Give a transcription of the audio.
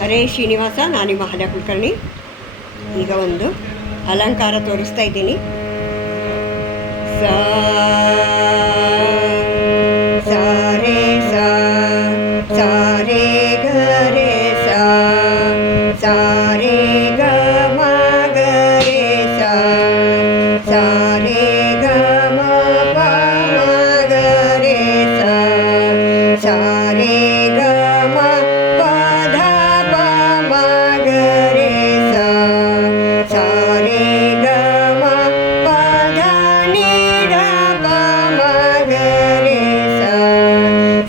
ಹರೇ ಶ್ರೀನಿವಾಸ, ನಾನು ನಿಮ್ಮ ಹಲ ಕುಲಕರ್ಣಿ. ಈಗ ಒಂದು ಅಲಂಕಾರ ತೋರಿಸ್ತಾ ಇದ್ದೀನಿ. ಸಾರೆ ಸಾ ಸಾರೇ ಗರೇ ಸಾ ಸಾರೇ